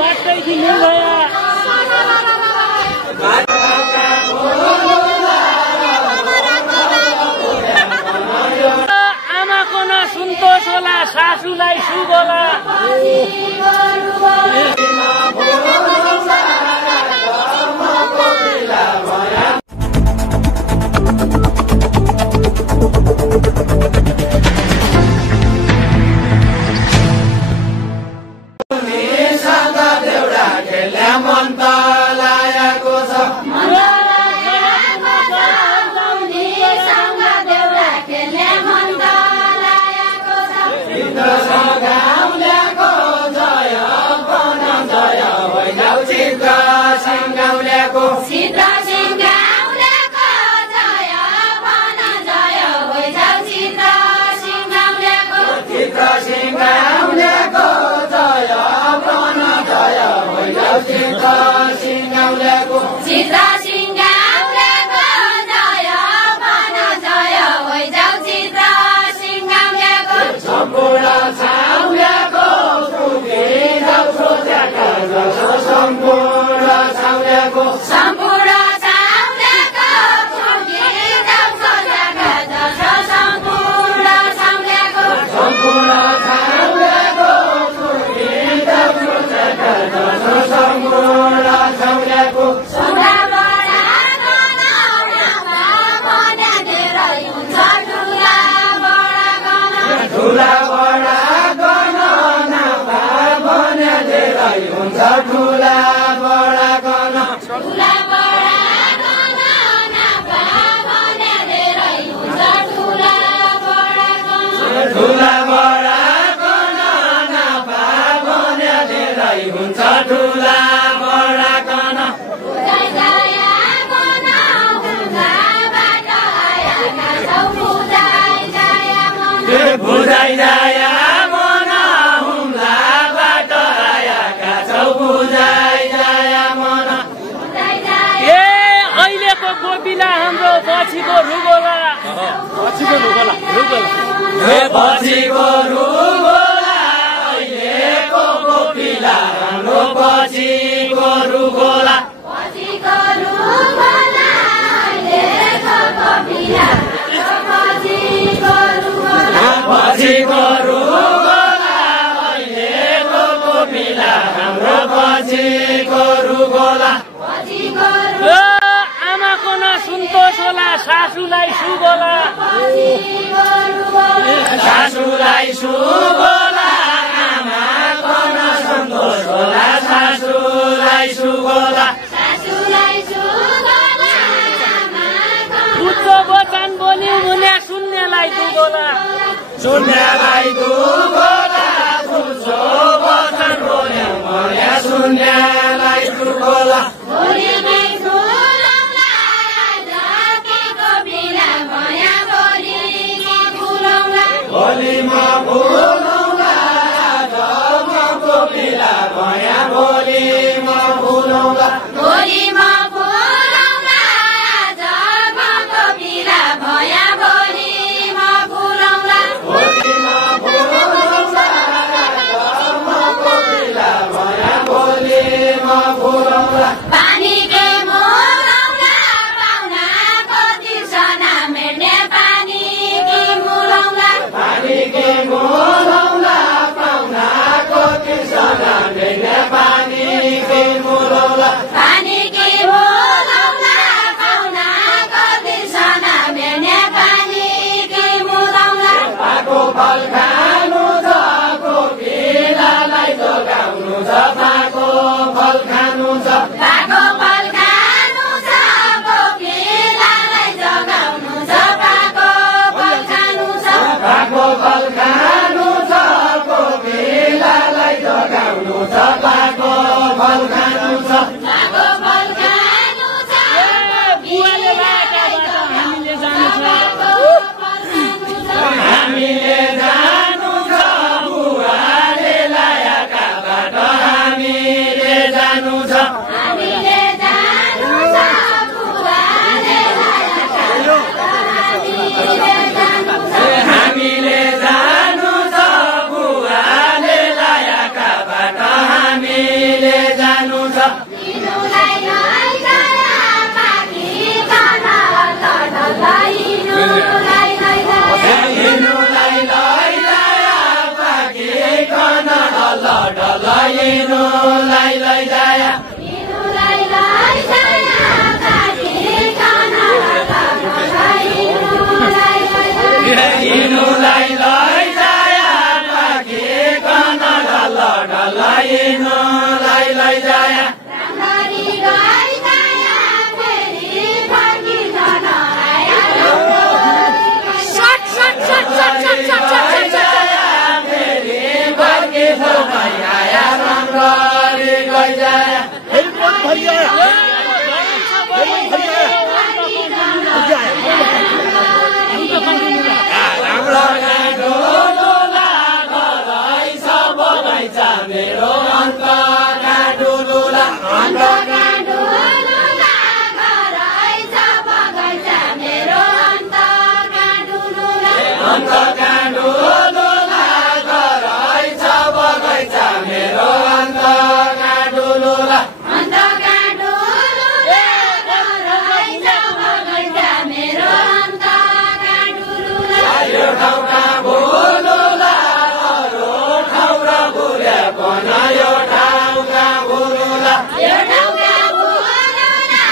बाटै दिनु भया आमाको न सन्तोष होला सासूलाई सुख होला आमाको न सन्तोष होला सासूलाई सुख होला सासूलाई सुख होला आमाको न सन्तोष होला सासूलाई सुख होला उच्च वचन बोल्यो भने सुन्नेलाई दुख होला सुन्नेलाई दुख होला उच्च वचन बोल्यो भने सुन्नेलाई दुख होला भोलिमा भुलौँला जमको पिला भया भोलिमा भुलौँला भोलिमा भुलौँला जमको पिला भया भोलिमा भुलौँला भोलिमा भुलौँला जमको पिला भया भोलिमा भुलौँला पानी के मुलौँला पाउनाको तिर्सना मेट्ने पानी के मुलौँला पानी के मुलौँला पाउनाको तिर्सना मेट्ने पानी के मुलौँला पानी के मुलौँला पाउनाको तिर्सना मेट्ने पानी के मुलौँला पाको फल खानु छ कोपिलालाई जोगाउनु छ पाको फल खानु छ पाको फल खानु छ कोपिलालाई जोगाउनु छ पाको फल खानु छ पाको फल खानु छ कोपिलालाई जोगाउनु छ पाको फल खानु छ पाको फल खानु छ बुवाले बाटाबाट हामीले जानु छ बुवाले लाएका बाटो हामीले जानु छ हामीले जानु छ बुवाले लाएका हामीले जानु छ बुवाले लाएका बाटो हामीले हिनुलाई लैजाया हिनुलाई लैजाया पाखिकन ढल ढल हिनुलाई लैजाया मेरो अन्त काडुलुला अन्त काडुलुला गराइछ बगैँचा मेरो अन्त काडुलुला अन्त काडुलुला गराइछ बगैँचा मेरो अन्त काडुलुला अन्त काडुलुला गराइछ बगैँचा मेरो अन्त काडुलुला यो ठाउँका भुलुला बनायो ठाउँका भुलुला यो ठाउँका भुलुला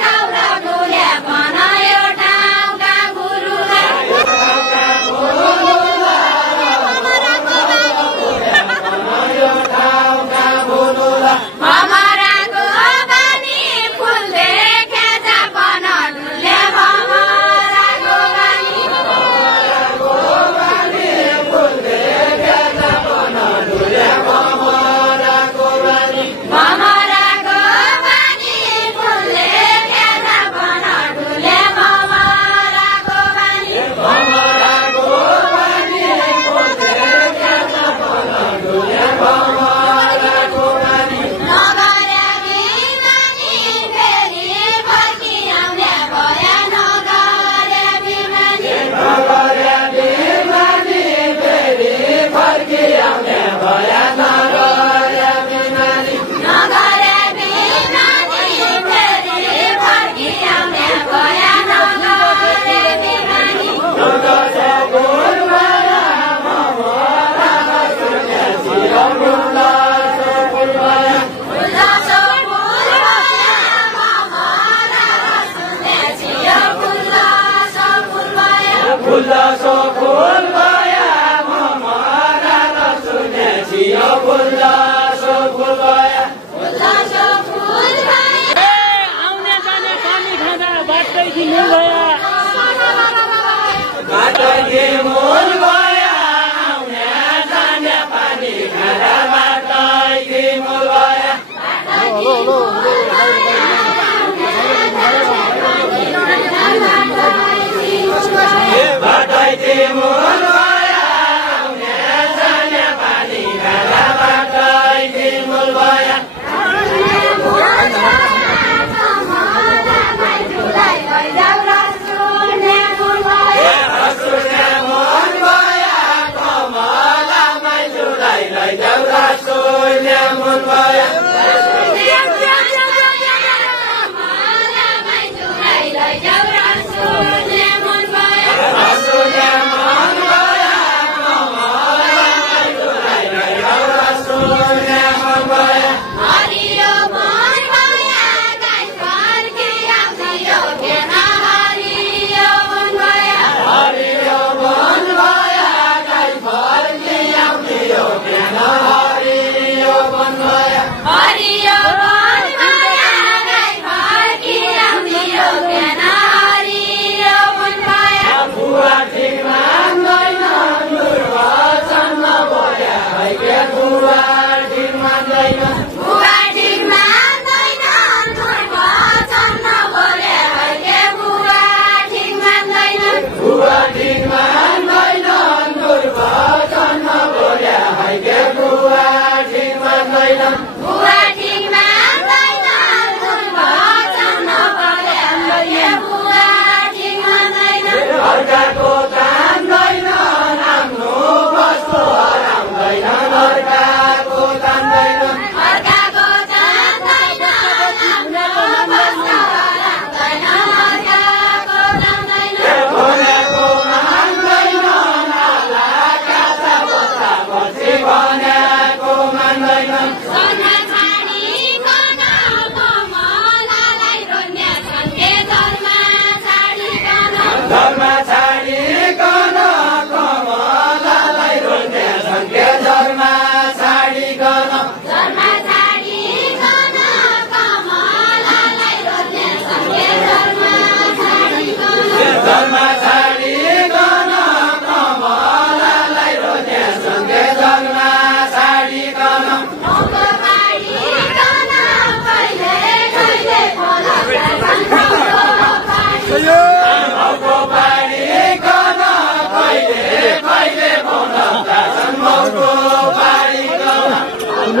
ठाउँका भुल्या बनायो ठाउँका भुलुला बनायो ठाउँका भुलुला भमराको बानी फुल देखेछ बनलुले भमराको बानी फुल देखेछ बनलुले भमराको बानी भमराको बानी फुल देखेछ बनलुले भमराको बानी भमराको बानी फुल देखेछ बनलुले भमराको बानी नगरे बिमानी फेरि फर्किआउने भया नगरे बिमानी नगरे बिमानी फेरि फर्किआउने भया नगरे बिमानी नगरे बिमानी फेरि फर्किआउने भया नगरे बिमानी नगरे फुलमाला भमरा सुनेछि यो फुल्लासो फुलमाला फुल्लासो फुलमाला भमरा सुनेछि यो फुल्लासो फुलमाला फुल्लासो फुलमाला भमरा सुनेछि यो फुल्लासो फुलमाला फुल्लासो फुलमाला आउने जाने पानी खाना बाटैदेखि मूल भया बाटैदेखि मूल भया आउने जाने पानी खाना बाटैदेखि मूल भया बाटैदेखि मूल भया आउने जाने पानी खाना बाटैदेखि मूल भया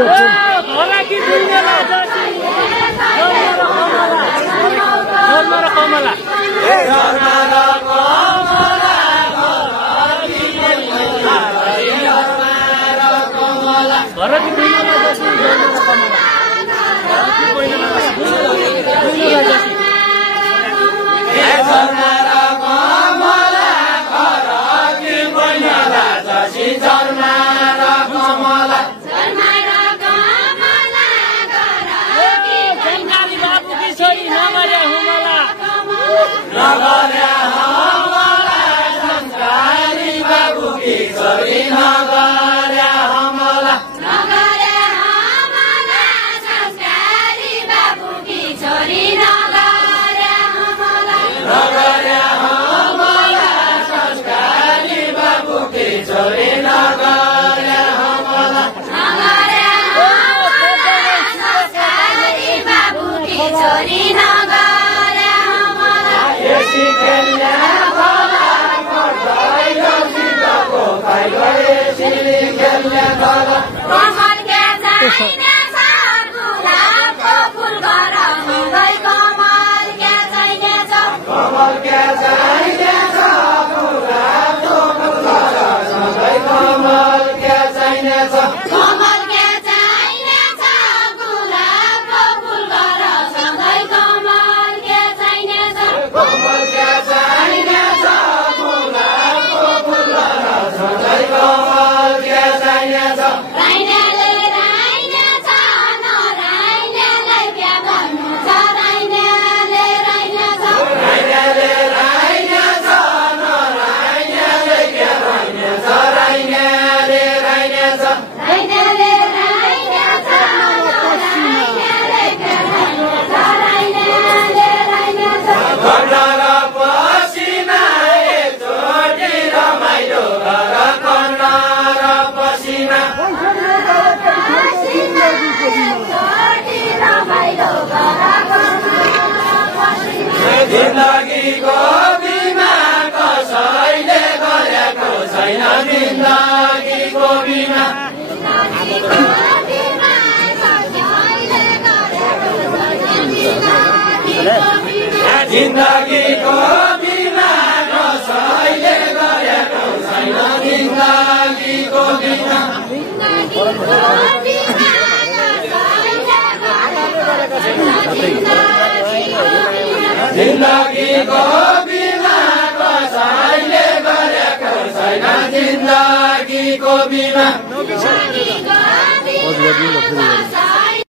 होला कि दुनियाँमा जति धर्म र कमला भरती दुनियाँमा जति धर्म र कमला जङ्गाली बाबुकी छोरी नगर्या हुमला जङ्गाली बाबुकी छोरी नगर्या हमला जिन्दगीको बिमा कसैले गरेको छैन जिन्दगीको बिमा जिन्दगीको बिमा कसैले गरेको छैन जिन्दगीको बिमा जिन्दगीको बिमा कसैले गरेको छैन जिन्दगीको बिमा